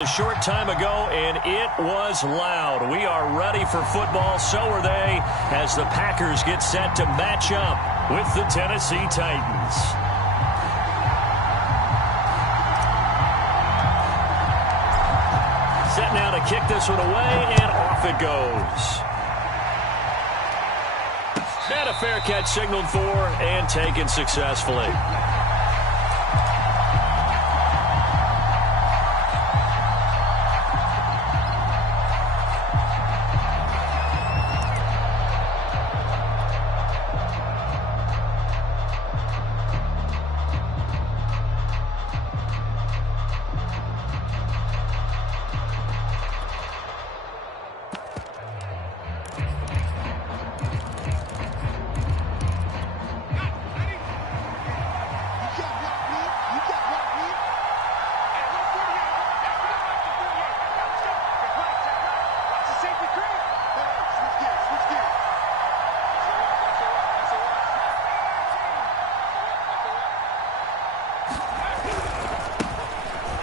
A short time ago, and it was loud. We are ready for football, so are they, as the Packers get set to match up with the Tennessee Titans. Set now to kick this one away, and off it goes. And a fair catch signaled for and taken successfully.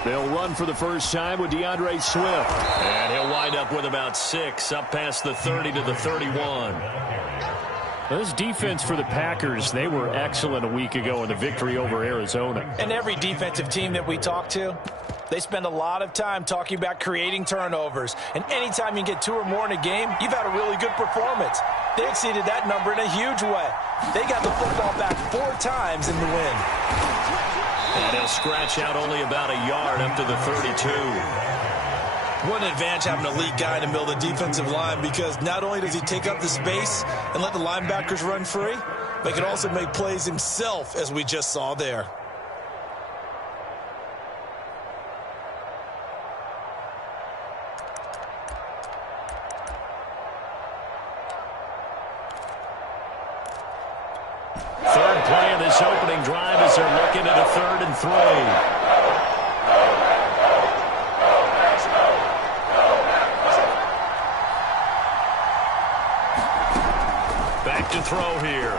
They'll run for the first time with DeAndre Swift. And he'll wind up with about 6, up past the 30 to the 31. This defense for the Packers, they were excellent a week ago in the victory over Arizona. And every defensive team that we talk to, they spend a lot of time talking about creating turnovers. And anytime you get 2 or more in a game, you've had a really good performance. They exceeded that number in a huge way. They got the football back 4 times in the win. And he'll scratch out only about a yard up to the 32. What an advantage having a elite guy in the middle of the defensive line, because not only does he take up the space and let the linebackers run free, but he can also make plays himself, as we just saw there. Third play of this opening drive as they're looking at a 3rd and 3. Back to throw here.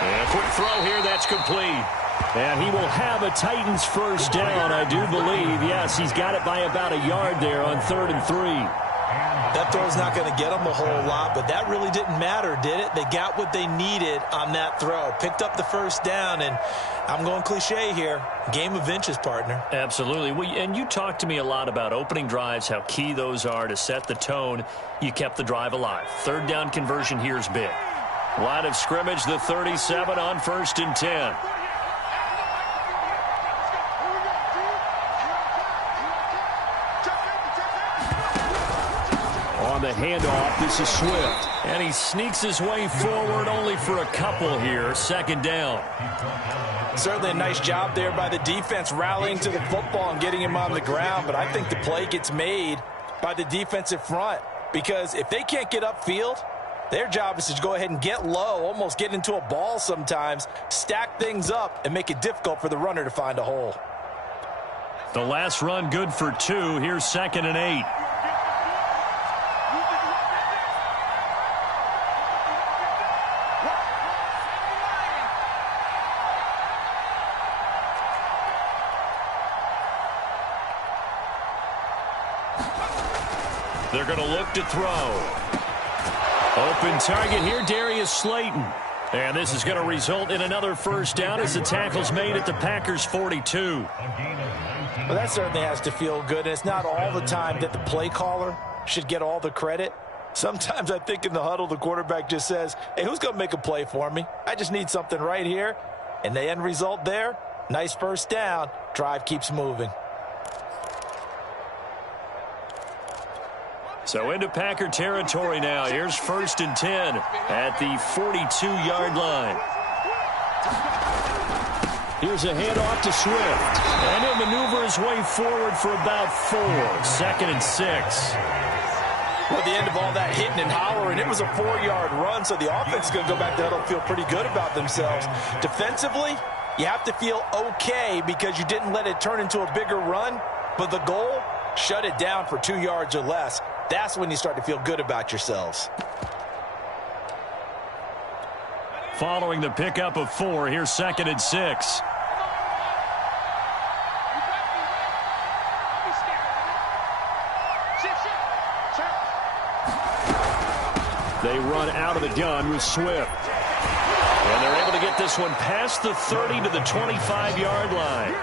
And quick throw here, that's complete. And he will have a Titans first down, I do believe. Yes, he's got it by about a yard there on 3rd and 3. That throw's not going to get them a whole lot, but that really didn't matter, did it? They got what they needed on that throw. Picked up the first down, and I'm going cliche here. Game of inches, partner. Absolutely. And you talked to me a lot about opening drives, how key those are to set the tone. You kept the drive alive. 3rd down conversion here is big. Line of scrimmage, the 37 on 1st and 10. On the handoff, this is Swift. And he sneaks his way forward only for a couple here. 2nd down. Certainly a nice job there by the defense rallying to the football and getting him on the ground. But I think the play gets made by the defensive front, because if they can't get upfield, their job is to go ahead and get low, almost get into a ball sometimes, stack things up, and make it difficult for the runner to find a hole. The last run good for 2. Here's 2nd and 8. They're going to look to throw. Open target here, Darius Slayton. And this is going to result in another first down as the tackle's made at the Packers' 42. Well, that certainly has to feel good. And it's not all the time that the play caller should get all the credit. Sometimes I think in the huddle, the quarterback just says, hey, who's going to make a play for me? I just need something right here. And the end result there, nice first down. Drive keeps moving. So into Packer territory now. Here's 1st and 10 at the 42-yard line. Here's a handoff to Swift. And he'll maneuver his way forward for about 4. 2nd and 6. Well, at the end of all that hitting and hollering, it was a 4-yard run, so the offense is going to go back to huddle and feel pretty good about themselves. Defensively, you have to feel okay because you didn't let it turn into a bigger run, but the goal, shut it down for 2 yards or less. That's when you start to feel good about yourselves. Following the pickup of 4, here's 2nd and 6. They run out of the gun with Swift. And they're able to get this one past the 30 to the 25-yard line.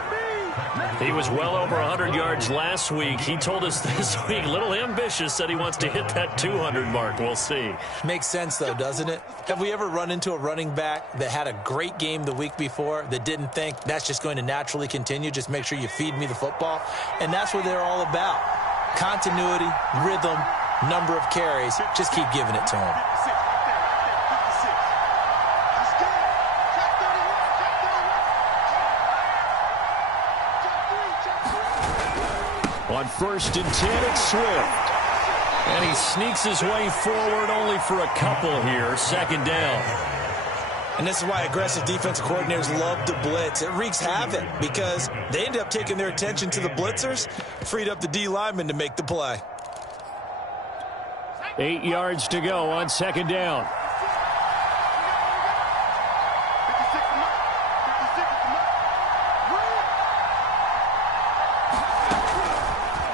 He was well over 100 yards last week. He told us this week, a little ambitious, said he wants to hit that 200 mark. We'll see. Makes sense, though, doesn't it? Have we ever run into a running back that had a great game the week before that didn't think that's just going to naturally continue? Just make sure you feed me the football. And that's what they're all about. Continuity, rhythm, number of carries. Just keep giving it to him. On 1st and 10, it's Swift. And he sneaks his way forward only for a couple here. 2nd down. And this is why aggressive defensive coordinators love to blitz. It wreaks havoc because they end up taking their attention to the blitzers, freed up the D lineman to make the play. 8 yards to go on 2nd down.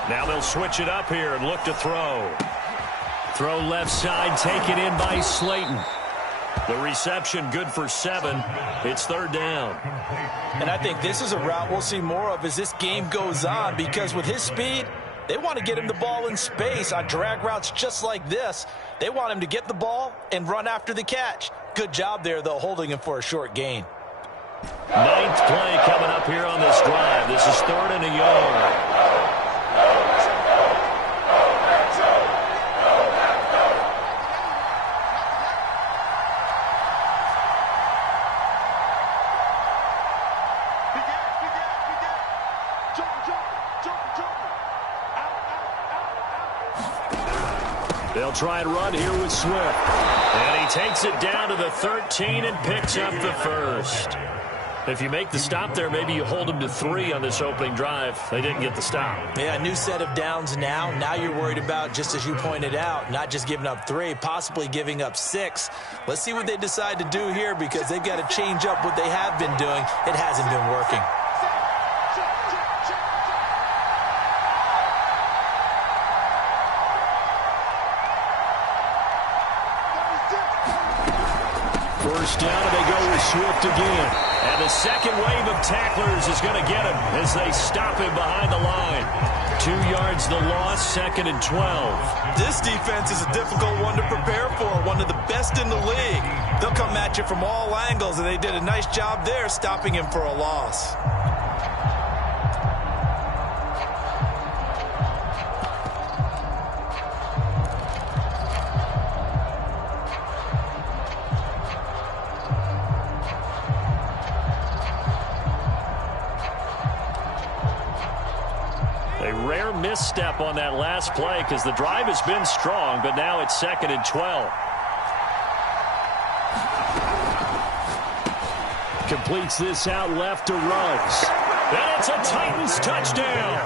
Now they'll switch it up here and look to throw. Throw left side, taken in by Slayton. The reception good for 7. It's 3rd down. And I think this is a route we'll see more of as this game goes on, because with his speed, they want to get him the ball in space on drag routes just like this. They want him to get the ball and run after the catch. Good job there, though, holding him for a short gain. 9th play coming up here on this drive. This is 3rd and a yard. They'll try and run here with Swift. And he takes it down to the 13 and picks up the 1st. If you make the stop there, maybe you hold them to 3 on this opening drive. They didn't get the stop. Yeah, new set of downs now. Now you're worried about, just as you pointed out, not just giving up 3, possibly giving up 6. Let's see what they decide to do here, because they've got to change up what they have been doing. It hasn't been working. First down, and they go with Swift again. And the second wave of tacklers is going to get him as they stop him behind the line. 2 yards the loss, 2nd and 12. This defense is a difficult one to prepare for, one of the best in the league. They'll come at you from all angles, and they did a nice job there stopping him for a loss. Misstep on that last play because the drive has been strong, but now it's 2nd and 12. Completes this out left to Ruggs. And it's a Titans touchdown.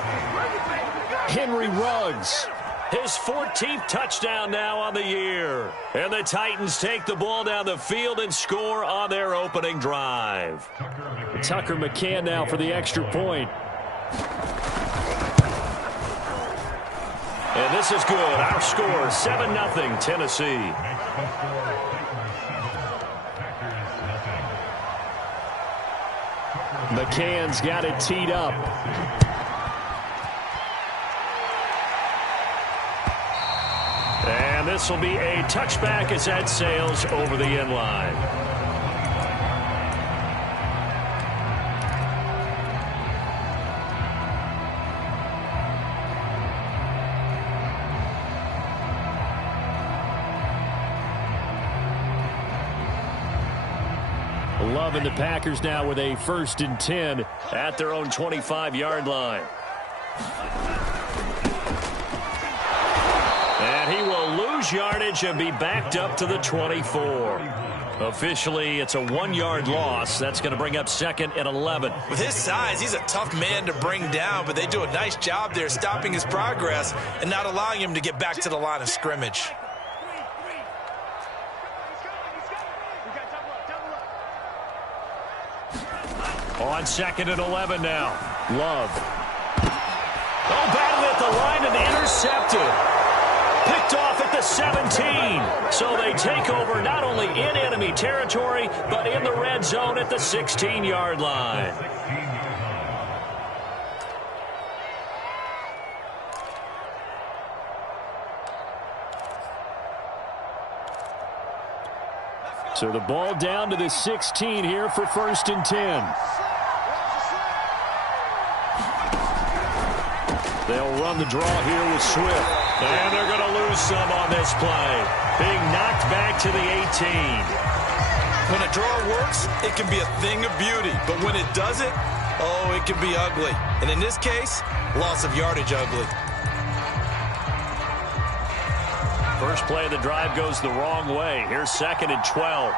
Henry Ruggs. His 14th touchdown now on the year. And the Titans take the ball down the field and score on their opening drive. Tucker McCann now for the extra point. And this is good. Our score, 7-0 Tennessee. McCann's got it teed up. And this will be a touchback as that sails over the end line. Love and the Packers now with a 1st and 10 at their own 25-yard line. And he will lose yardage and be backed up to the 24. Officially, it's a 1-yard loss. That's going to bring up 2nd and 11. With his size, he's a tough man to bring down, but they do a nice job there stopping his progress and not allowing him to get back to the line of scrimmage. On 2nd and 11 now. Love. Oh, battled at the line and intercepted. picked off at the 17. So they take over not only in enemy territory, but in the red zone at the 16-yard line. So the ball down to the 16 here for 1st and 10. They'll run the draw here with Swift. And they're going to lose some on this play. Being knocked back to the 18. When a draw works, it can be a thing of beauty. But when it doesn't, oh, it can be ugly. And in this case, loss of yardage ugly. First play of the drive goes the wrong way. Here's 2nd and 12.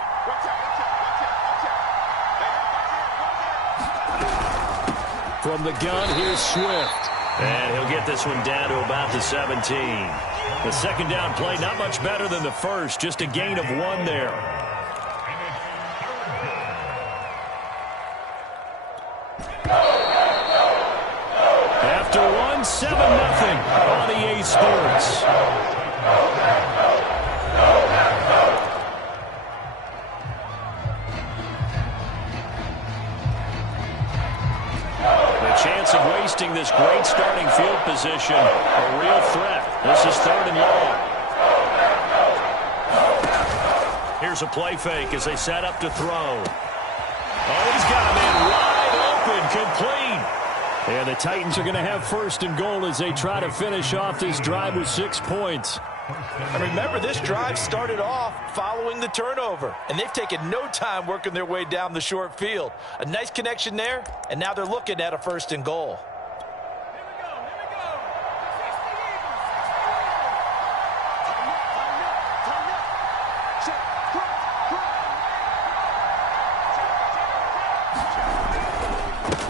From the gun, here's Swift. And he'll get this one down to about the 17. The second down play, not much better than the first. Just a gain of 1 there. After 1, 7-0 on EA Sports. Chance of wasting this great starting field position. A real threat. This is 3rd and long. Here's a play fake as they set up to throw. Oh, he's got him in wide open, complete. And the Titans are going to have 1st and goal as they try to finish off this drive with 6 points. And remember, this drive started off following the turnover, and they've taken no time working their way down the short field. A nice connection there, and now they're looking at a 1st and goal.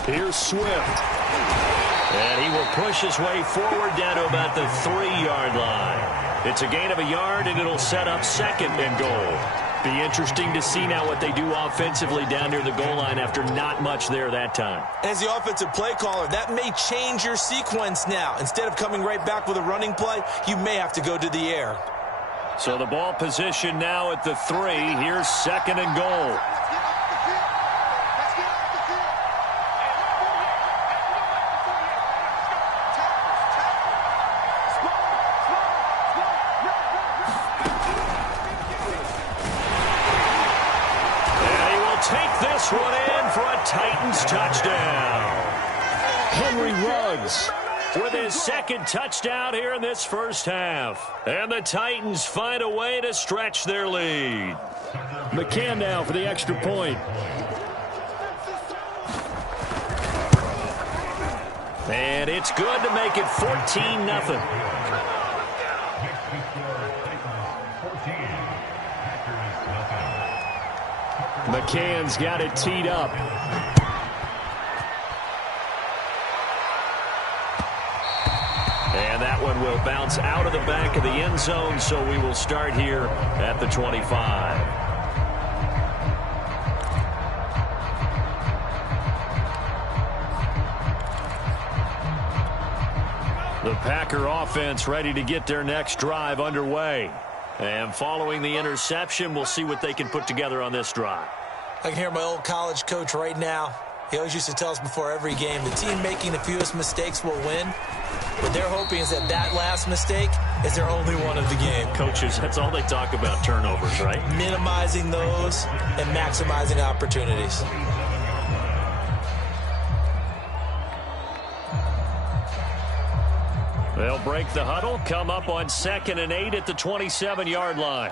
Here's Swift. And he will push his way forward down to about the 3-yard line. It's a gain of a yard, and it'll set up 2nd and goal. Be interesting to see now what they do offensively down near the goal line after not much there that time. As the offensive play caller, that may change your sequence now. Instead of coming right back with a running play, you may have to go to the air. So the ball position now at the 3. Here's 2nd and goal. This one in for a Titans touchdown. Henry Ruggs with his 2nd touchdown here in this first half. And the Titans find a way to stretch their lead. McCann now for the extra point. And it's good to make it 14-0. McCann's got it teed up. And that one will bounce out of the back of the end zone, so we will start here at the 25. The Packer offense ready to get their next drive underway. And following the interception, we'll see what they can put together on this drive. I can hear my old college coach right now. He always used to tell us before every game, the team making the fewest mistakes will win. What they're hoping is that that last mistake is their only one of the game. Coaches, that's all they talk about, turnovers, right? Minimizing those and maximizing opportunities. They'll break the huddle, come up on 2nd and 8 at the 27-yard line.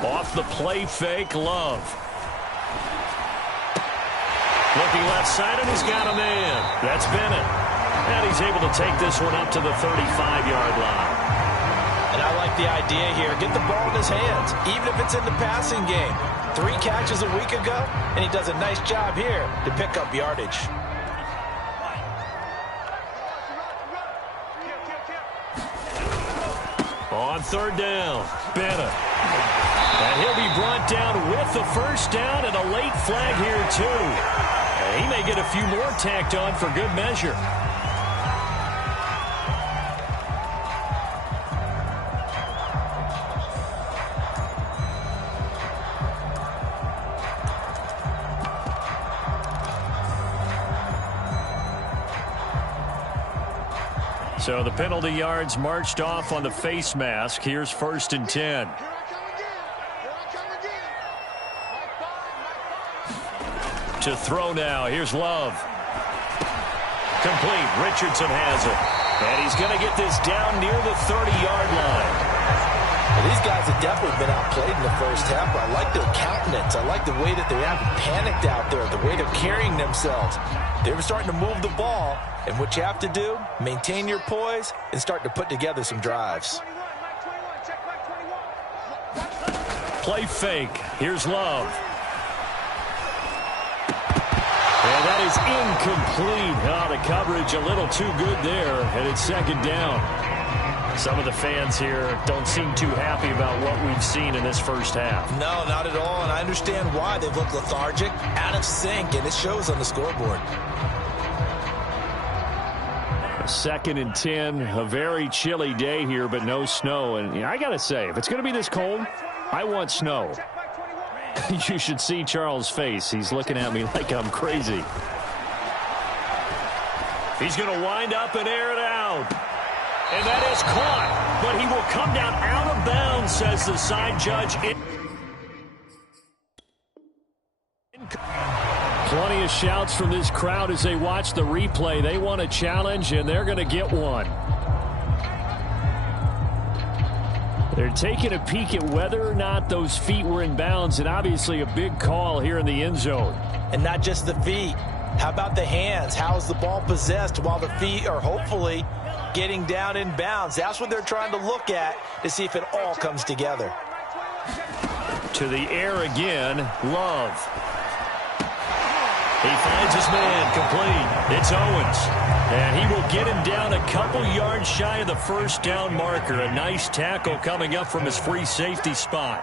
Off the play fake, Love. Looking left side, and he's got him in. That's Bennett. And he's able to take this one up to the 35-yard line. And I like the idea here. Get the ball in his hands, even if it's in the passing game. 3 catches a week ago, and he does a nice job here to pick up yardage. On 3rd down, Bennett. And he'll be brought down with the first down and a late flag here, too. He may get a few more tacked on for good measure. So the penalty yards marched off on the face mask. Here's 1st and 10. To throw now. Here's Love. Complete. Richardson has it. And he's going to get this down near the 30-yard line. Well, these guys have definitely been outplayed in the first half. I like their countenance. I like the way that they haven't panicked out there, the way they're carrying themselves. They were starting to move the ball, and what you have to do, maintain your poise and start to put together some drives. Play fake. Here's Love. And that is incomplete. Oh, the coverage a little too good there, and it's 2nd down. Some of the fans here don't seem too happy about what we've seen in this first half. No, not at all, and I understand why. They've looked lethargic, out of sync, and it shows on the scoreboard. 2nd and 10, a very chilly day here, but no snow. And I got to say, if it's going to be this cold, I want snow. You should see Charles' face. He's looking at me like I'm crazy. He's going to wind up and air it out. And that is caught. But he will come down out of bounds, says the side judge. Plenty of shouts from this crowd as they watch the replay. They want a challenge, and they're going to get one. They're taking a peek at whether or not those feet were in bounds, and obviously a big call here in the end zone. And not just the feet. How about the hands? How is the ball possessed while the feet are hopefully getting down in bounds? That's what they're trying to look at to see if it all comes together. To the air again, Love. He finds his man, complete. It's Owens. And he will get him down a couple yards shy of the 1st down marker. A nice tackle coming up from his free safety spot.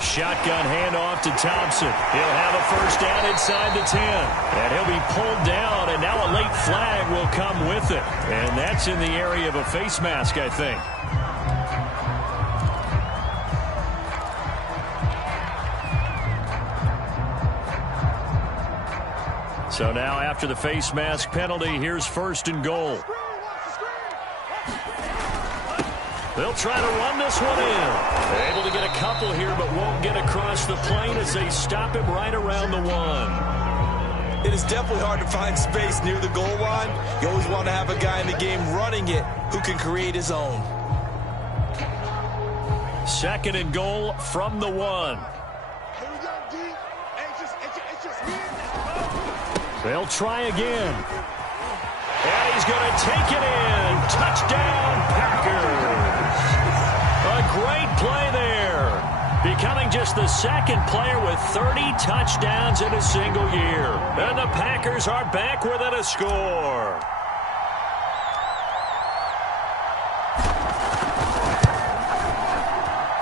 Shotgun handoff to Thompson. He'll have a 1st down inside the 10. And he'll be pulled down, and now a late flag will come with it. And that's in the area of a face mask, I think. So now after the face mask penalty, here's 1st and goal. They'll try to run this one in. Able to get a couple here, but won't get across the plane as they stop him right around the 1. It is definitely hard to find space near the goal line. You always want to have a guy in the game running it who can create his own. 2nd and goal from the 1. They'll try again. And he's going to take it in. Touchdown, Packers. A great play there. Becoming just the 2nd player with 30 touchdowns in a single year. And the Packers are back within a score.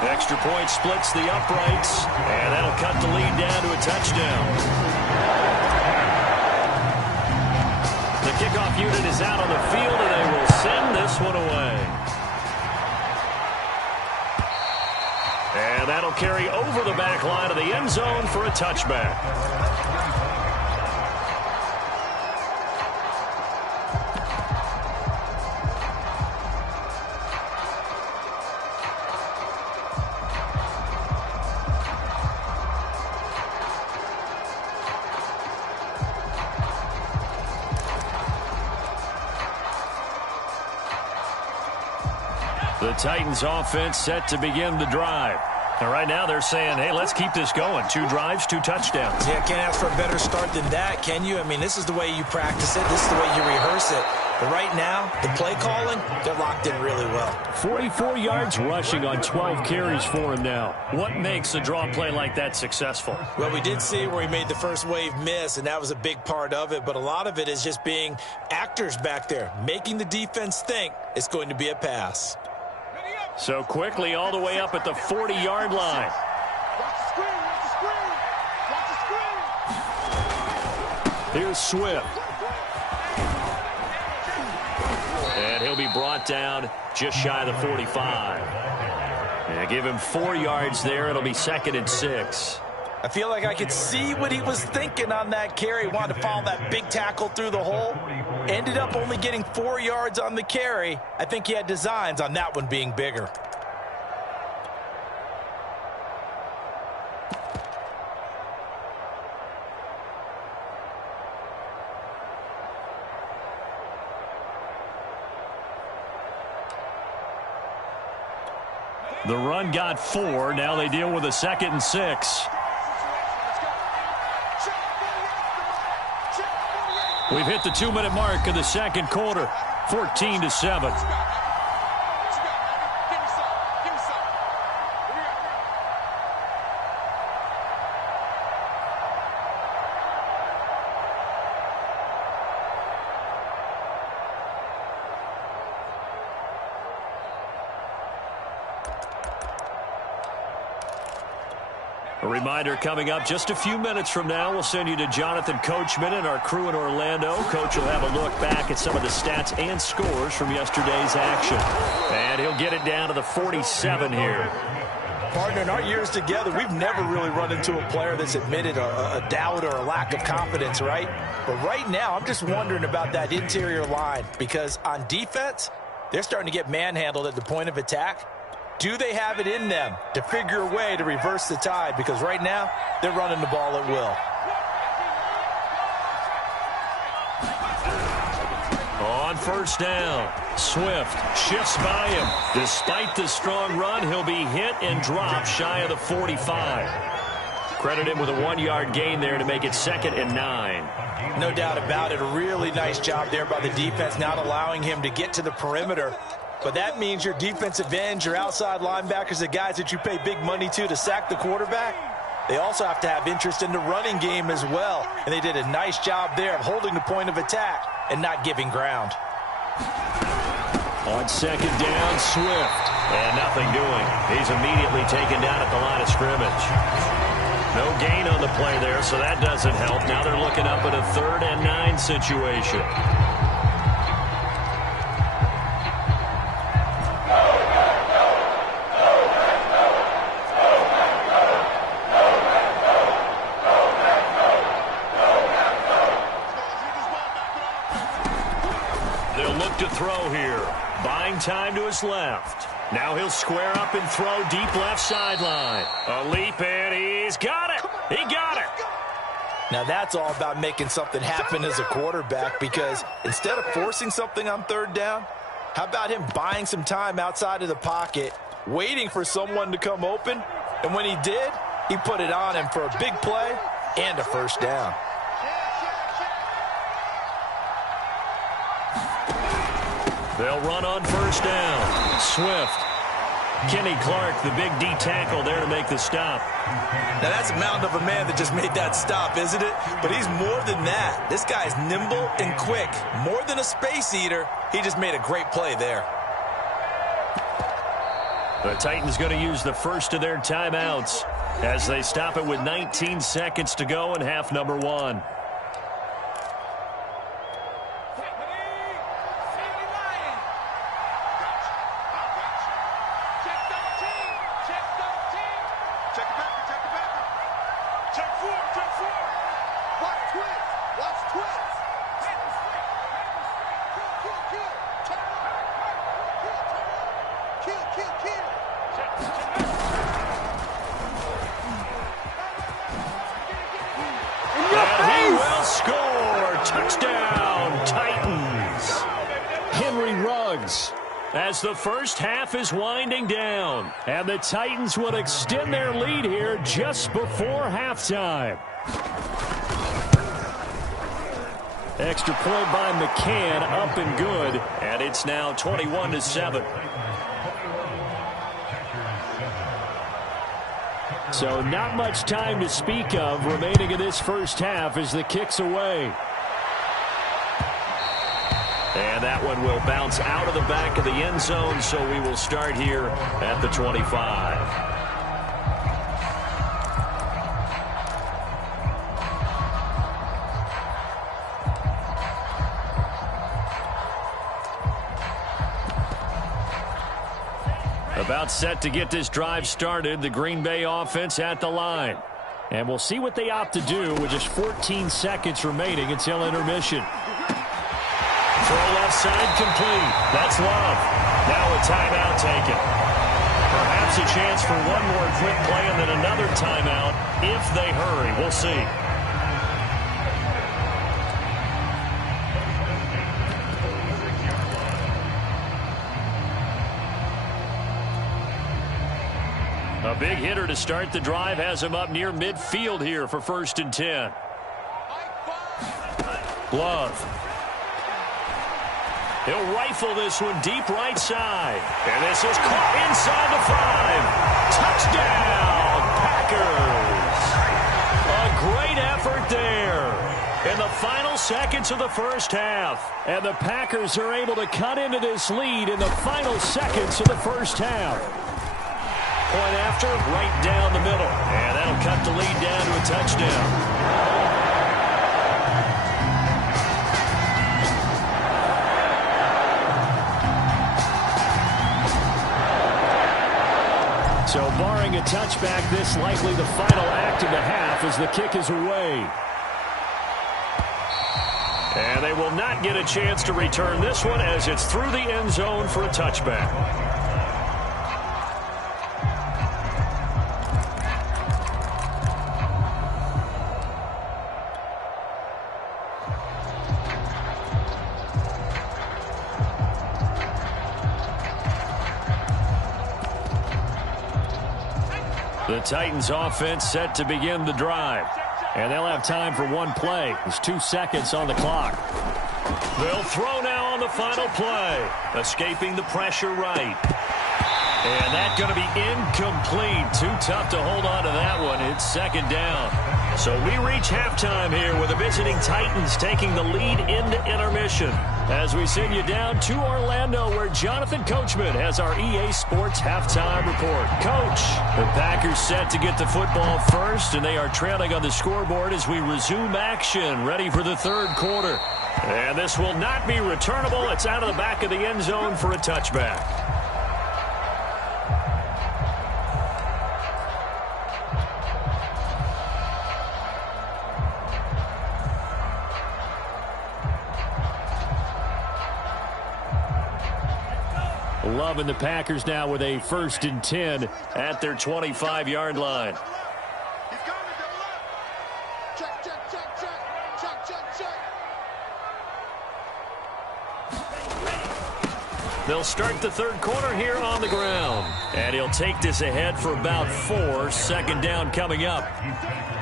Extra point splits the uprights. And that'll cut the lead down to a touchdown. The kickoff unit is out on the field, and they will send this one away. And that'll carry over the back line of the end zone for a touchback. The Titans offense set to begin the drive. And right now they're saying, hey, let's keep this going. 2 drives, 2 touchdowns. Yeah, can't ask for a better start than that, can you? I mean, this is the way you practice it. This is the way you rehearse it. But right now, the play calling, they're locked in really well. 44 yards rushing on 12 carries for him now. What makes a draw play like that successful? Well, we did see where he made the first wave miss, and that was a big part of it. But a lot of it is just being actors back there, making the defense think it's going to be a pass. So quickly all the way up at the 40-yard line. Here's Swift. And he'll be brought down just shy of the 45. And give him 4 yards there. It'll be 2nd and 6. I feel like I could see what he was thinking on that carry. Wanted to follow that big tackle through the hole. Ended up only getting 4 yards on the carry. I think he had designs on that one being bigger. The run got 4. Now they deal with a 2nd and 6. We've hit the 2-minute mark of the second quarter. 14-7. A reminder coming up just a few minutes from now. We'll send you to Jonathan Coachman and our crew in Orlando. Coach will have a look back at some of the stats and scores from yesterday's action. And he'll get it down to the 47 here. Partner, in our years together, we've never really run into a player that's admitted a doubt or a lack of confidence, right? But right now, I'm just wondering about that interior line because on defense, they're starting to get manhandled at the point of attack. Do they have it in them to figure a way to reverse the tide? Because right now, they're running the ball at will. On first down, Swift shifts by him. Despite the strong run, he'll be hit and dropped shy of the 45. Credit him with a 1-yard gain there to make it 2nd and 9. No doubt about it. A really nice job there by the defense, not allowing him to get to the perimeter. But that means your defensive ends, your outside linebackers, the guys that you pay big money to sack the quarterback, they also have to have interest in the running game as well. And they did a nice job there of holding the point of attack and not giving ground. On 2nd down, Swift. And nothing doing. He's immediately taken down at the line of scrimmage. No gain on the play there, so that doesn't help. Now they're looking up at a 3rd and 9 situation. To throw here. Buying time to his left. Now he'll square up and throw deep left sideline. A leap and he's got it. He got it. Now that's all about making something happen as a quarterback because instead of forcing something on 3rd down, how about him buying some time outside of the pocket, waiting for someone to come open, and when he did, he put it on him for a big play and a 1st down. They'll run on 1st down. Swift. Kenny Clark, the big D tackle there to make the stop. Now that's a mountain of a man that just made that stop, isn't it? But he's more than that. This guy's nimble and quick. More than a space eater, he just made a great play there. The Titans going to use the first of their timeouts as they stop it with 19 seconds to go in half number 1. As the first half is winding down, and the Titans will extend their lead here just before halftime. Extra point by McCann, up and good, and it's now 21-7. So not much time to speak of remaining in this first half as the kick's away. And that one will bounce out of the back of the end zone, so we will start here at the 25. About set to get this drive started. The Green Bay offense at the line. And we'll see what they opt to do with just 14 seconds remaining until intermission. Throw left side complete. That's Love. Now a timeout taken. Perhaps a chance for one more quick play and then another timeout if they hurry. We'll see. A big hitter to start the drive has him up near midfield here for 1st and 10. Love. He'll rifle this one deep right side. And this is caught inside the 5. Touchdown, Packers. A great effort there in the final seconds of the first half. And the Packers are able to cut into this lead in the final seconds of the first half. Point after, right down the middle. And that'll cut the lead down to a touchdown. So barring a touchback, this likely the final act of the half as the kick is away. And they will not get a chance to return this one as it's through the end zone for a touchback. The Titans offense set to begin the drive. And they'll have time for one play. There's 2 seconds on the clock. They'll throw now on the final play. Escaping the pressure right. And that's going to be incomplete. Too tough to hold on to that one. It's 2nd down. So we reach halftime here with the visiting Titans taking the lead into intermission. As we send you down to Orlando where Jonathan Coachman has our EA Sports halftime report. Coach, the Packers set to get the football first, and they are trailing on the scoreboard as we resume action, ready for the 3rd quarter. And this will not be returnable. It's out of the back of the end zone for a touchback. Loving the Packers now with a 1st and 10 at their 25-yard line. They'll start the 3rd quarter here on the ground. And he'll take this ahead for about 4. 2nd down coming up.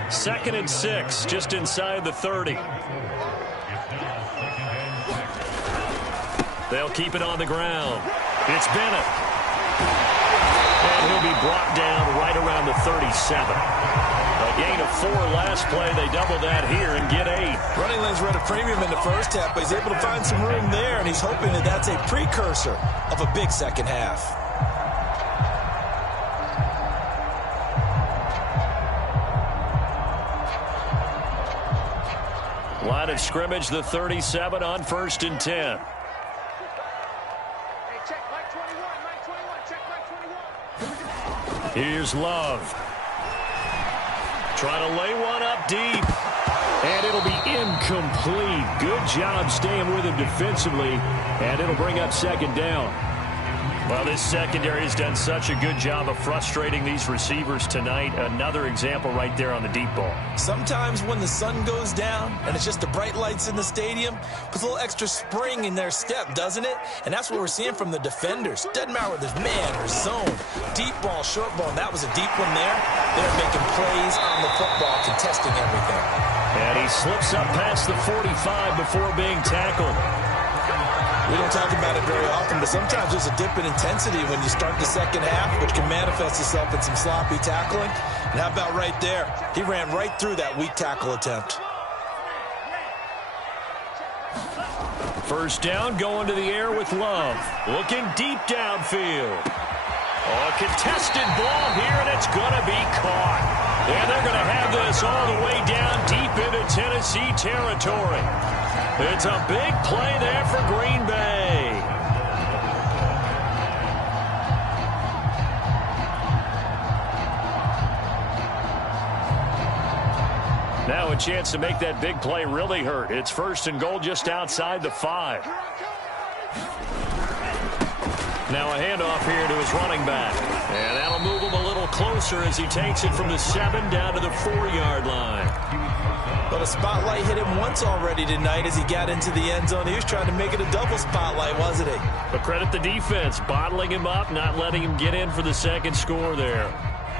2nd and 6, just inside the 30. They'll keep it on the ground. It's Bennett. And he'll be brought down right around the 37. A gain of 4 last play. They double that here and get 8. Running lanes were at a premium in the first half, but he's able to find some room there, and he's hoping that that's a precursor of a big second half. Line of scrimmage, the 37 on 1st and 10. Here's Love. Trying to lay one up deep. And it'll be incomplete. Good job staying with him defensively. And it'll bring up 2nd down. Well, this secondary has done such a good job of frustrating these receivers tonight. Another example right there on the deep ball. Sometimes when the sun goes down and it's just the bright lights in the stadium, puts a little extra spring in their step, doesn't it? And that's what we're seeing from the defenders. Doesn't matter whether there's man or zone, deep ball, short ball, and that was a deep one there. They're making plays on the football, contesting everything. And he slips up past the 45 before being tackled. We don't talk about it very often, but sometimes there's a dip in intensity when you start the second half, which can manifest itself in some sloppy tackling. And how about right there? He ran right through that weak tackle attempt. 1st down, going to the air with Love. Looking deep downfield. Oh, a contested ball here, and it's going to be caught. And they're going to have this all the way down deep into Tennessee territory. It's a big play there for Green Bay. Now a chance to make that big play really hurt. It's 1st and goal just outside the 5. Now a handoff here to his running back. And that'll move him a little closer as he takes it from the 7 down to the 4-yard line. But a spotlight hit him once already tonight as he got into the end zone. He was trying to make it a double spotlight, wasn't he? But credit the defense, bottling him up, not letting him get in for the second score there.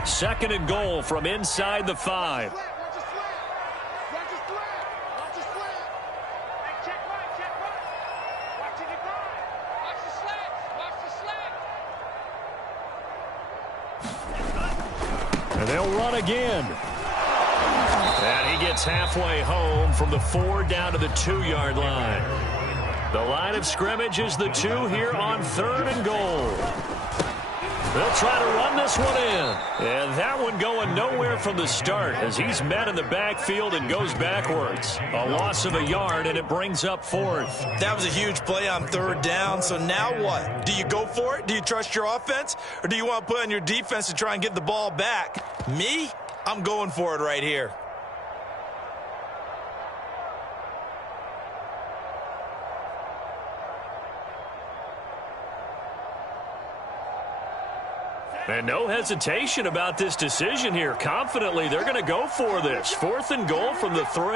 2nd and goal from inside the 5. And they'll run again. And he gets halfway home from the 4 down to the 2-yard line. The line of scrimmage is the 2 here on 3rd and goal. They'll try to run this one in. And that one going nowhere from the start as he's met in the backfield and goes backwards. A loss of a yard, and it brings up 4th. That was a huge play on 3rd down. So now what? Do you go for it? Do you trust your offense? Or do you want to put on your defense to try and get the ball back? Me? I'm going for it right here. And no hesitation about this decision here. Confidently, they're going to go for this. 4th and goal from the 3.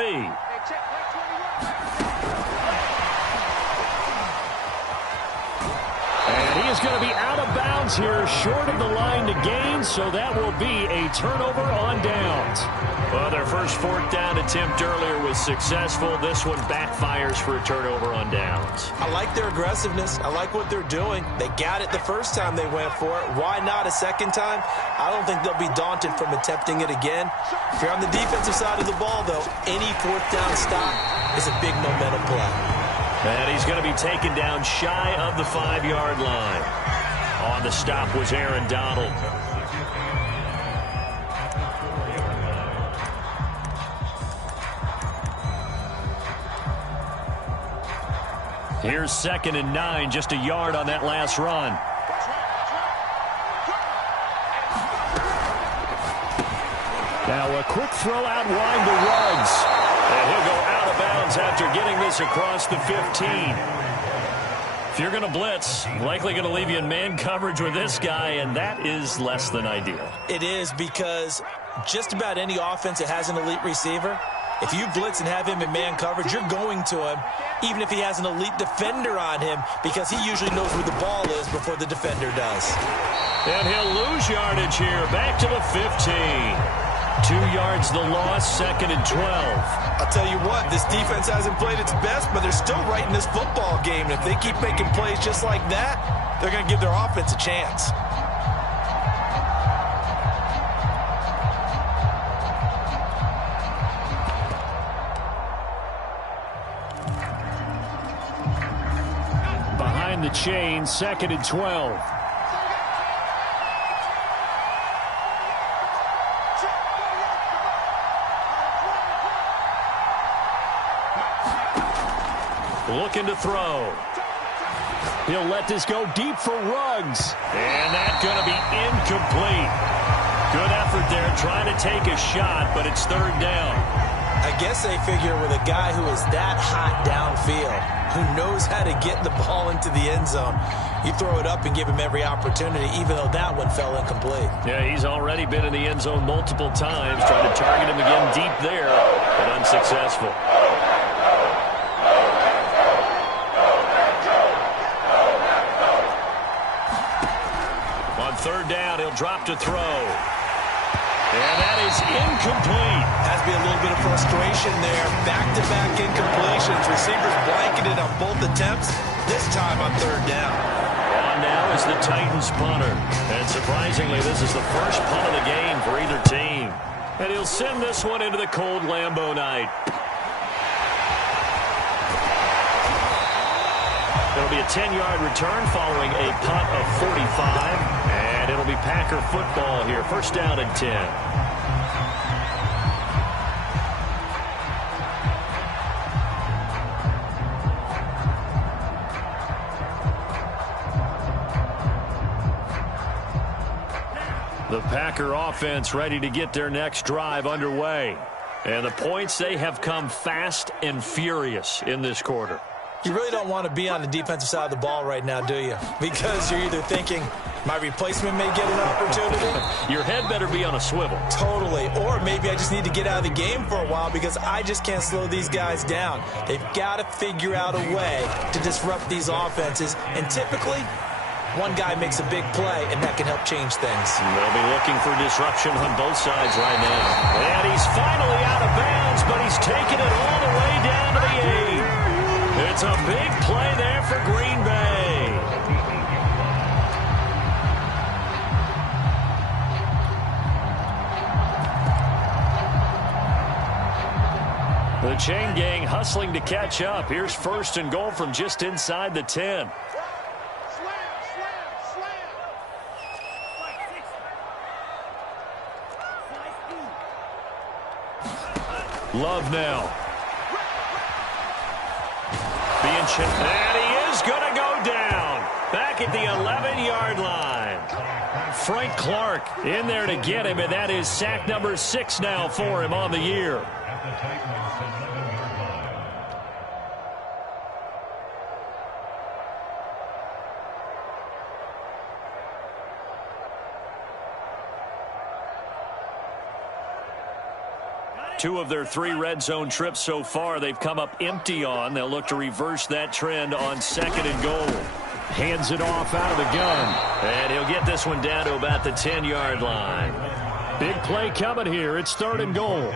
And he is going to be out of bounds here, short of the line to gain, so that will be a turnover on downs. Well, their first 4th down attempt earlier was successful. This one backfires for a turnover on downs. I like their aggressiveness. I like what they're doing. They got it the first time they went for it. Why not a second time? I don't think they'll be daunted from attempting it again. If you're on the defensive side of the ball, though, any 4th down stop is a big momentum play. And he's going to be taken down shy of the 5-yard line. On the stop was Aaron Donald. Here's 2nd and 9, just a yard on that last run. Now a quick throw out wide to Ruggs. And he'll go out of bounds after getting this across the 15. If you're going to blitz, likely going to leave you in man coverage with this guy, and that is less than ideal. It is, because just about any offense that has an elite receiver, if you blitz and have him in man coverage, you're going to him, even if he has an elite defender on him, because he usually knows where the ball is before the defender does. And he'll lose yardage here, back to the 15. 2 yards the loss, 2nd and 12. I'll tell you what, this defense hasn't played its best, but they're still right in this football game. And if they keep making plays just like that, they're going to give their offense a chance. Behind the chain, 2nd and 12. Looking to throw. He'll let this go deep for Ruggs. And that's going to be incomplete. Good effort there trying to take a shot, but it's 3rd down. I guess they figure with a guy who is that hot downfield, who knows how to get the ball into the end zone, you throw it up and give him every opportunity, even though that one fell incomplete. Yeah, he's already been in the end zone multiple times, trying to target him again deep there, but unsuccessful. On 3rd down, he'll drop to throw. And that is incomplete. Has to be a little bit of frustration there. Back-to-back incompletions. Receivers blanketed on both attempts. This time on 3rd down. On now is the Titans punter. And surprisingly, this is the first punt of the game for either team. And he'll send this one into the cold Lambeau night. It'll be a 10-yard return following a punt of 45. And it'll be Packer football here. 1st down and 10. The Packer offense ready to get their next drive underway. And the points, they have come fast and furious in this quarter. You really don't want to be on the defensive side of the ball right now, do you? Because you're either thinking, my replacement may get an opportunity. Your head better be on a swivel. Totally. Or maybe I just need to get out of the game for a while because I just can't slow these guys down. They've got to figure out a way to disrupt these offenses. And typically, one guy makes a big play, and that can help change things. They'll be looking for disruption on both sides right now. And he's finally out of bounds, but he's taken it all the way down to the 8. It's a big play there for Green Bay. The chain gang hustling to catch up. Here's 1st and goal from just inside the 10. Love now. And he is going to go down. Back at the 11-yard line. Frank Clark in there to get him, and that is sack number 6 now for him on the year. Two of their 3 red zone trips so far they've come up empty on. They'll look to reverse that trend on 2nd and goal. Hands it off out of the gun. And he'll get this one down to about the 10-yard line. Big play coming here. It's 3rd and goal.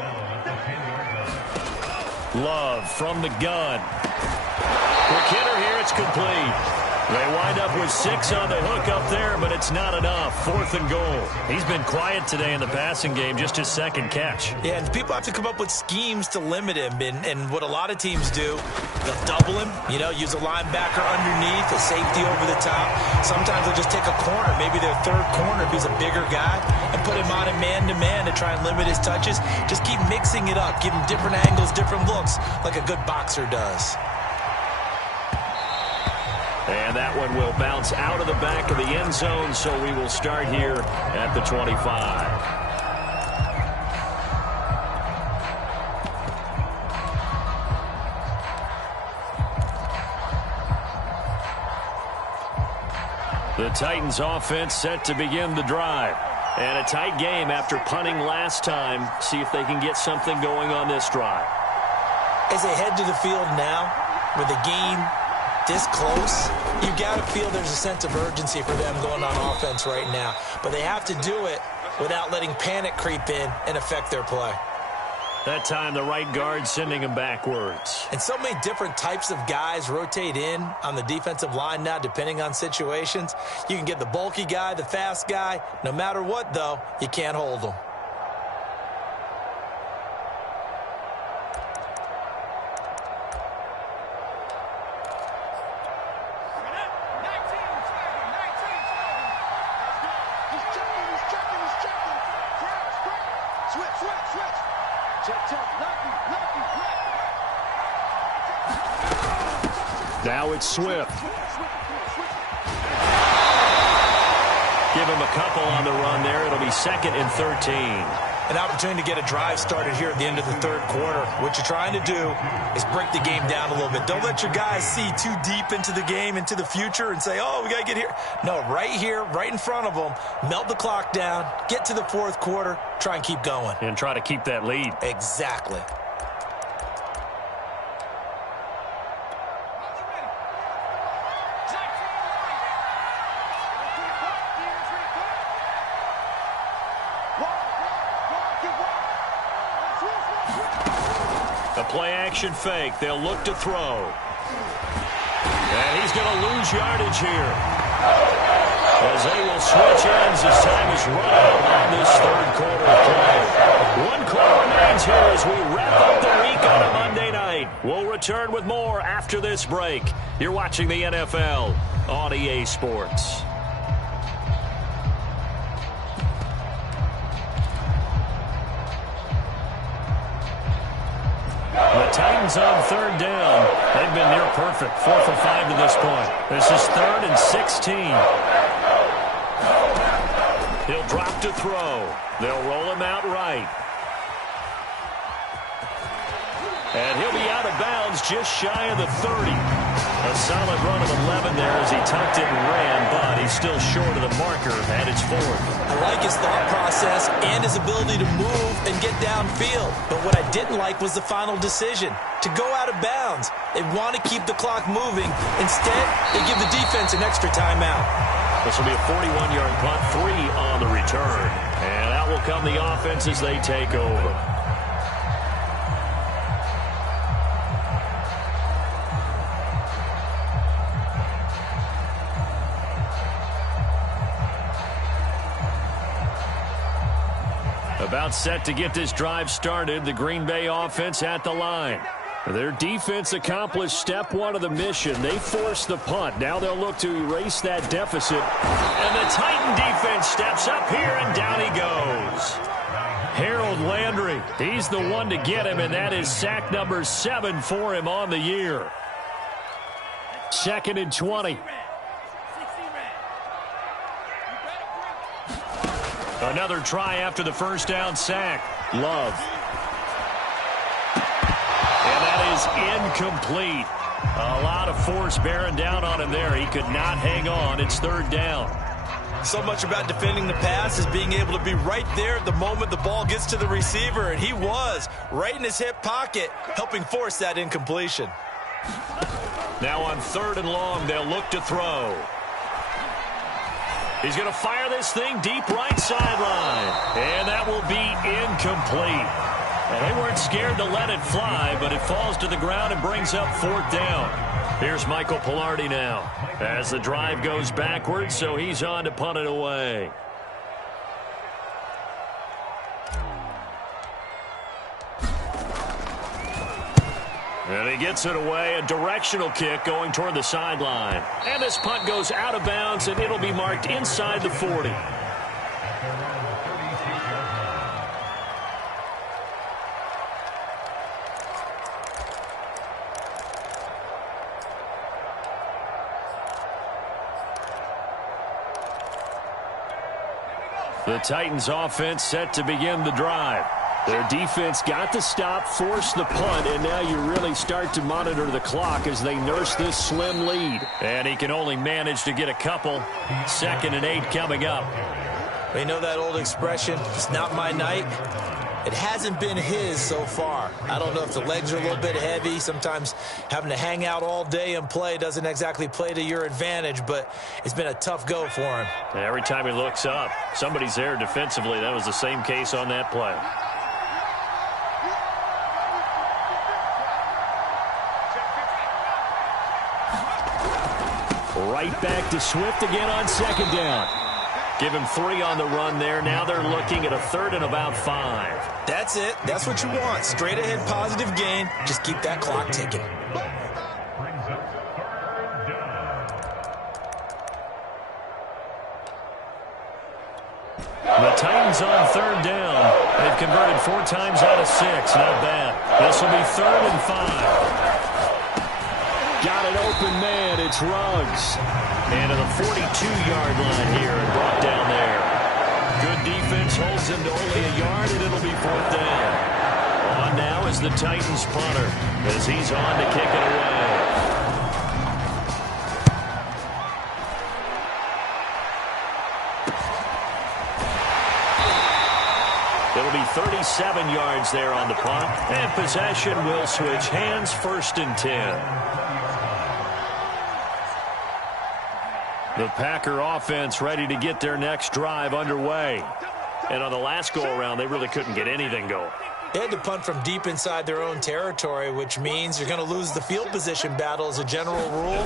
Love from the gun. Quick hitter here. It's complete. They wind up with 6 on the hook up there, but it's not enough. 4th and goal. He's been quiet today in the passing game, just his 2nd catch. Yeah, and people have to come up with schemes to limit him. And what a lot of teams do, they'll double him, use a linebacker underneath, a safety over the top. Sometimes they'll just take a corner, maybe their 3rd corner if he's a bigger guy, and put him on a man-to-man to try and limit his touches. Just keep mixing it up, give him different angles, different looks, like a good boxer does. And that one will bounce out of the back of the end zone, so we will start here at the 25. The Titans offense set to begin the drive. And a tight game after punting last time. See if they can get something going on this drive. As they head to the field now, with the game this close, you've got to feel there's a sense of urgency for them going on offense right now. But they have to do it without letting panic creep in and affect their play. That time, the right guard sending him backwards. And so many different types of guys rotate in on the defensive line now, depending on situations. You can get the bulky guy, the fast guy. No matter what, though, you can't hold them. Now it's Swift. Give him a couple on the run there. It'll be 2nd and 13. An opportunity to get a drive started here at the end of the 3rd quarter. What you're trying to do is break the game down a little bit. Don't let your guys see too deep into the game, into the future, and say, oh, we got to get here. No, right here, right in front of them, melt the clock down, get to the 4th quarter, try and keep going. And try to keep that lead. Exactly. Play-action fake. They'll look to throw. And he's going to lose yardage here. As they will switch ends as time is run out on this 3rd quarter play. 1 quarter remains here as we wrap up the week on a Monday night. We'll return with more after this break. You're watching the NFL on EA Sports. The Titans on 3rd down. They've been near perfect. 4 for 5 to this point. This is 3rd and 16. He'll drop to throw. They'll roll him out right. And he'll be out of bounds just shy of the 30. A solid run of 11 there as he tucked it and ran, but he's still short of the marker at its 4th. I like his thought process and his ability to move and get downfield. But what I didn't like was the final decision, to go out of bounds. They want to keep the clock moving. Instead, they give the defense an extra timeout. This will be a 41-yard punt, 3 on the return. And out will come the offense as they take over. About set to get this drive started, the Green Bay offense at the line. Their defense accomplished step 1 of the mission. They forced the punt. Now they'll look to erase that deficit. And the Titan defense steps up here, and down he goes. Harold Landry, he's the one to get him, and that is sack number 7 for him on the year. 2nd and 20. Another try after the first down sack. Love. And that is incomplete. A lot of force bearing down on him there. He could not hang on. It's 3rd down. So much about defending the pass is being able to be right there at the moment the ball gets to the receiver, and he was right in his hip pocket, helping force that incompletion. Now on 3rd and long, they'll look to throw. He's going to fire this thing deep right sideline. And that will be incomplete. Well, they weren't scared to let it fly, but it falls to the ground and brings up 4th down. Here's Michael Pilardi now as the drive goes backwards, so he's on to punt it away. And he gets it away, a directional kick going toward the sideline. And this punt goes out of bounds, and it'll be marked inside the 40. The Titans offense set to begin the drive. Their defense got the stop, forced the punt, and now you really start to monitor the clock as they nurse this slim lead. And he can only manage to get a couple. 2nd and 8 coming up. You know that old expression, it's not my night? It hasn't been his so far. I don't know if the legs are a little bit heavy. Sometimes having to hang out all day and play doesn't exactly play to your advantage, but it's been a tough go for him. Every time he looks up, somebody's there defensively. That was the same case on that play. Right back to Swift again on 2nd down. Give him 3 on the run there. Now they're looking at a 3rd and about 5. That's it. That's what you want. Straight ahead positive gain. Just keep that clock ticking. The Titans on 3rd down. They've converted 4 times out of 6. Not bad. This will be 3rd and 5. Got an open man. It's Ruggs. And to the 42-yard line here and brought down there. Good defense holds him to only a yard, and it'll be 4th down. On now is the Titans punter as he's on to kick it away. It'll be 37 yards there on the punt, and possession will switch hands. 1st and 10. The Packer offense ready to get their next drive underway. And on the last go-around, they really couldn't get anything going. They had to punt from deep inside their own territory, which means you're going to lose the field position battle as a general rule.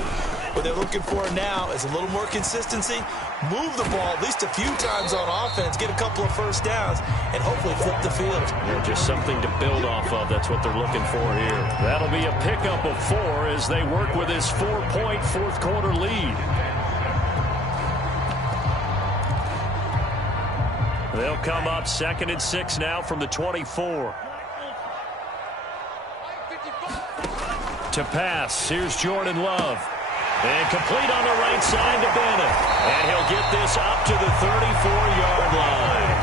What they're looking for now is a little more consistency, move the ball at least a few times on offense, get a couple of 1st downs, and hopefully flip the field. Just something to build off of. That's what they're looking for here. That'll be a pickup of 4 as they work with this 4-point 4th quarter lead. They'll come up 2nd and 6 now from the 24. To pass, here's Jordan Love. And complete on the right side to Bennett. And he'll get this up to the 34-yard line.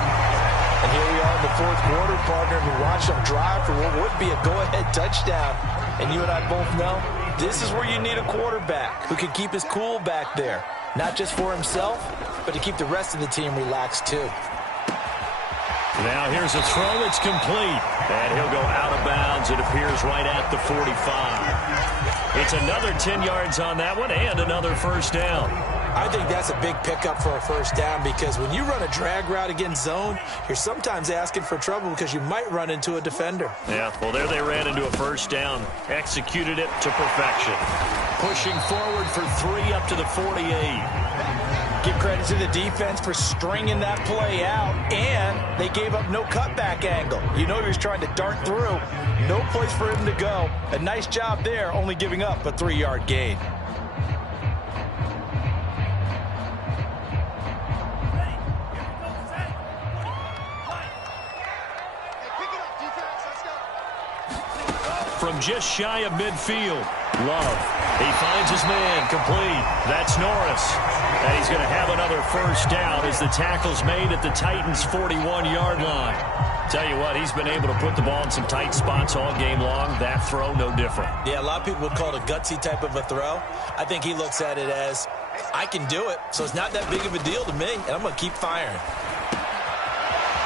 And here we are in the fourth quarter, partner, and we watch them drive for what would be a go-ahead touchdown. And you and I both know this is where you need a quarterback who can keep his cool back there, not just for himself, but to keep the rest of the team relaxed too. Now here's a throw that's complete, and he'll go out of bounds. It appears right at the 45. It's another 10 yards on that one and another first down. I think that's a big pickup for a first down, because when you run a drag route against zone, you're sometimes asking for trouble because you might run into a defender. Yeah, well, there they ran into a first down, executed it to perfection. Pushing forward for 3 up to the 48. Give credit to the defense for stringing that play out, and they gave up no cutback angle. You know he was trying to dart through. No place for him to go. A nice job there, only giving up a 3-yard gain. From just shy of midfield, Love. He finds his man, complete. That's Norris. And he's going to have another first down as the tackle's made at the Titans' 41-yard line. Tell you what, he's been able to put the ball in some tight spots all game long. That throw, no different. Yeah, a lot of people would call it a gutsy type of a throw. I think he looks at it as, I can do it, so it's not that big of a deal to me, and I'm going to keep firing.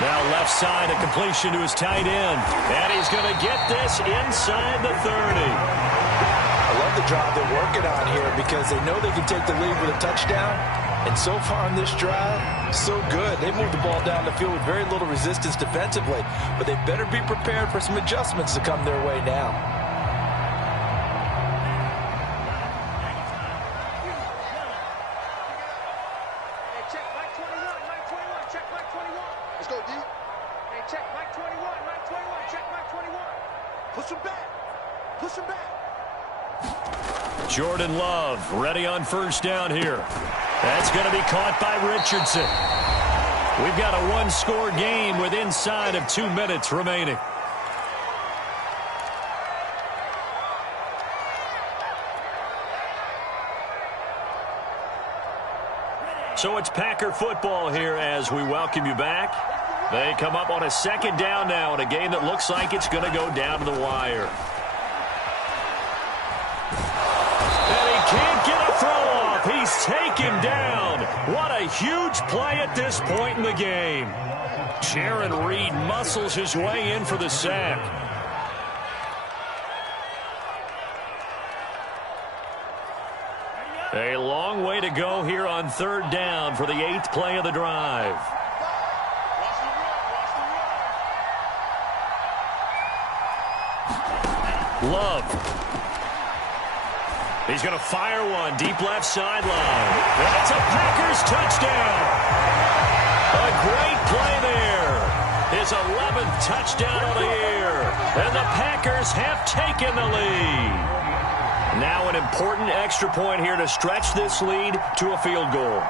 Now left side, a completion to his tight end. And he's going to get this inside the 30. I love the drive they're working on here because they know they can take the lead with a touchdown. And so far on this drive, so good. They moved the ball down the field with very little resistance defensively. But they better be prepared for some adjustments to come their way now. Jordan Love ready on first down here. That's going to be caught by Richardson. We've got a one-score game with inside of 2 minutes remaining. So it's Packer football here as we welcome you back. They come up on a second down now in a game that looks like it's going to go down to the wire. Can't get a throw off. He's taken down. What a huge play at this point in the game. Jaron Reed muscles his way in for the sack. A long way to go here on third down for the 8th play of the drive. Love. He's going to fire one deep left sideline. That's a Packers touchdown. A great play there. His 11th touchdown of the year. And the Packers have taken the lead. Now an important extra point here to stretch this lead to a field goal.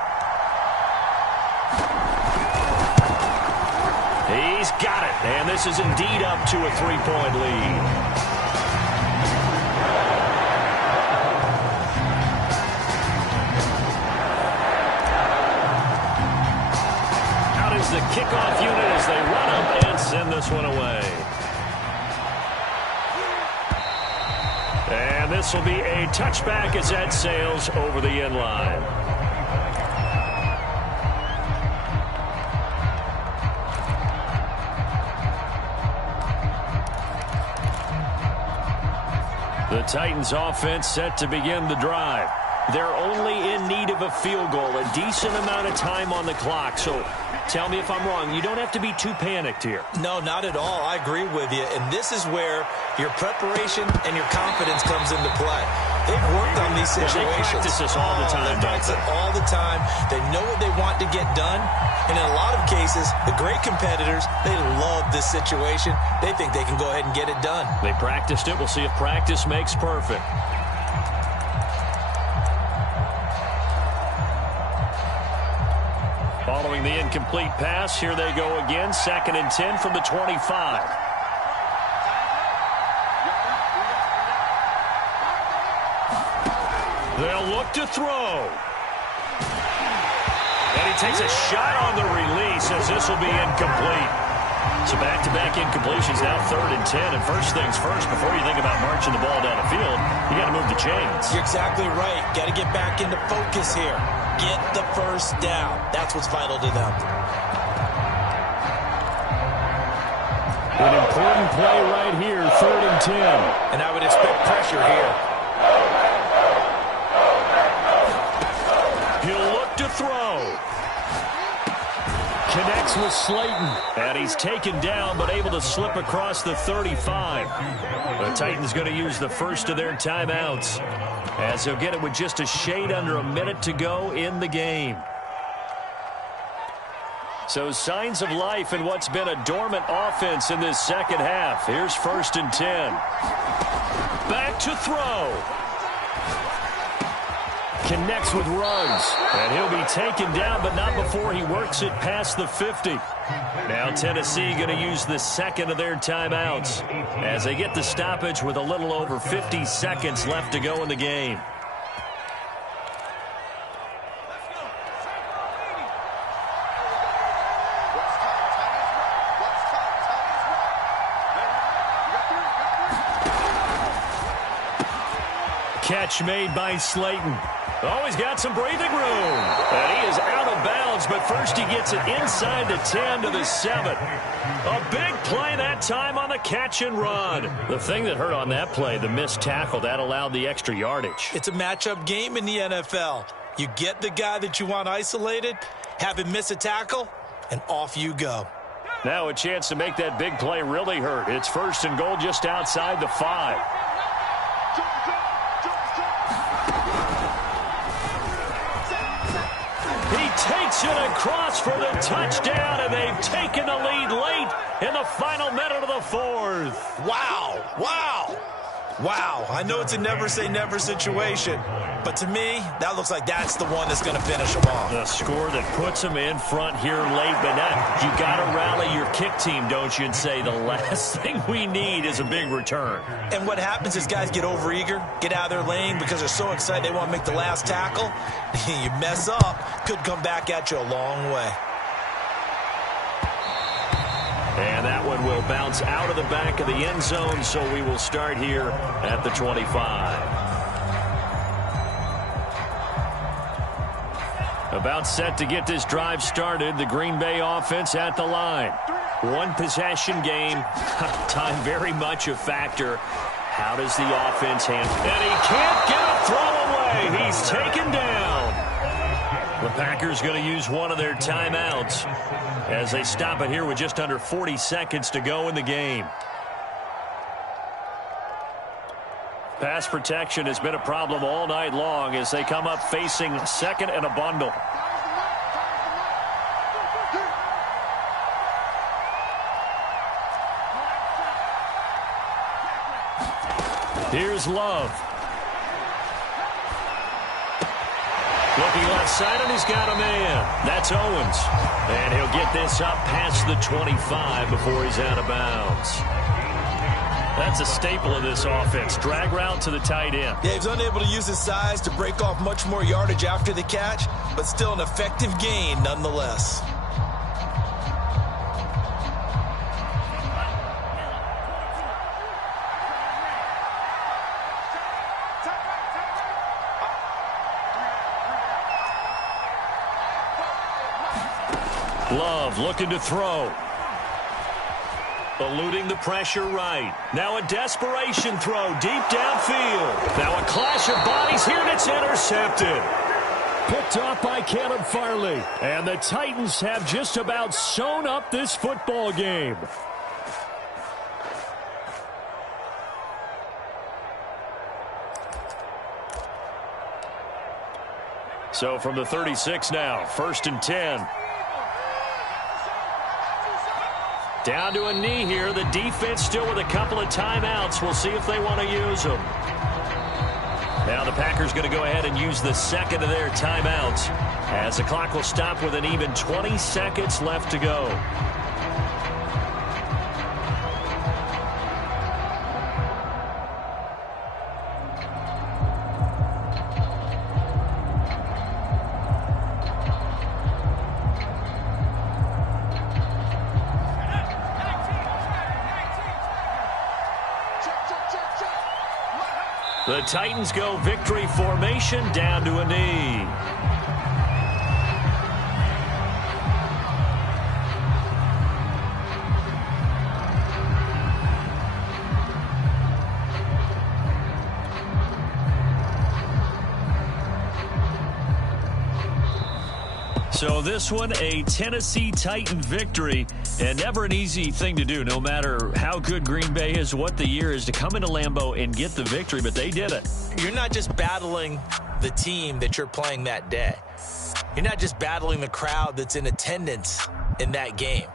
He's got it. And this is indeed up to a 3-point lead. The kickoff unit as they run up and send this one away. And this will be a touchback as that sails over the end line. The Titans offense set to begin the drive. They're only in need of a field goal, a decent amount of time on the clock. So tell me if I'm wrong. You don't have to be too panicked here. No, not at all. I agree with you. And this is where your preparation and your confidence comes into play. They've worked on these situations. They practice this all the time. They practice it all the time. They know what they want to get done. And in a lot of cases, the great competitors, they love this situation. They think they can go ahead and get it done. They practiced it. We'll see if practice makes perfect. Following the incomplete pass, here they go again. 2nd and 10 from the 25. They'll look to throw. And he takes a shot on the release as this will be incomplete. So back-to-back incompletions, now 3rd and 10. And first things first, before you think about marching the ball down the field, you got to move the chains. You're exactly right. Got to get back into focus here. Get the first down. That's what's vital to them. An important play right here, 3rd and 10. And I would expect pressure here. He'll look to throw. Connects with Slayton. And he's taken down, but able to slip across the 35. The Titans going to use the first of their timeouts, as they'll get it with just a shade under a minute to go in the game. So signs of life in what's been a dormant offense in this second half. Here's 1st and 10. Back to throw. Connects with Ruggs. And he'll be taken down, but not before he works it past the 50. Now Tennessee going to use the second of their timeouts as they get the stoppage with a little over 50 seconds left to go in the game. Catch made by Slayton. Oh, he's got some breathing room. And he is out of bounds, but first he gets it inside the 10 to the 7. A big play that time on the catch and run. The thing that hurt on that play, the missed tackle, that allowed the extra yardage. It's a matchup game in the NFL. You get the guy that you want isolated, have him miss a tackle, and off you go. Now a chance to make that big play really hurt. It's 1st and goal just outside the 5. Takes it across for the touchdown, and they've taken the lead late in the final minute of the 4th. Wow, wow, wow. I know it's a never-say-never situation, but to me, that looks like that's the one that's going to finish them off. The score that puts them in front here late, but now you got to rally your kick team, don't you, and say the last thing we need is a big return. And what happens is guys get overeager, get out of their lane because they're so excited they want to make the last tackle. You mess up, could come back at you a long way. And that one will bounce out of the back of the end zone, so we will start here at the 25. About set to get this drive started, the Green Bay offense at the line. One possession game, time very much a factor. How does the offense handle? And he can't get a throw away. He's taken down. The Packers going to use one of their timeouts as they stop it here with just under 40 seconds to go in the game. Pass protection has been a problem all night long as they come up facing 2nd and a bundle. Here's Love. Looking left side, and he's got a man. That's Owens. And he'll get this up past the 25 before he's out of bounds. That's a staple of this offense. Drag route to the tight end. Yeah, he's unable to use his size to break off much more yardage after the catch, but still an effective gain nonetheless. Love looking to throw. Eluding the pressure right. Now a desperation throw deep downfield. Now a clash of bodies here, and it's intercepted. Picked off by Caleb Farley. And the Titans have just about sewn up this football game. So from the 36 now, 1st and 10. Down to a knee here. The defense still with a couple of timeouts. We'll see if they want to use them. Now the Packers going to go ahead and use the second of their timeouts as the clock will stop with an even 20 seconds left to go. The Titans go victory formation down to a knee. So this one, a Tennessee Titan victory, and never an easy thing to do, no matter how good Green Bay is, what the year is, to come into Lambeau and get the victory, but they did it. You're not just battling the team that you're playing that day. You're not just battling the crowd that's in attendance in that game.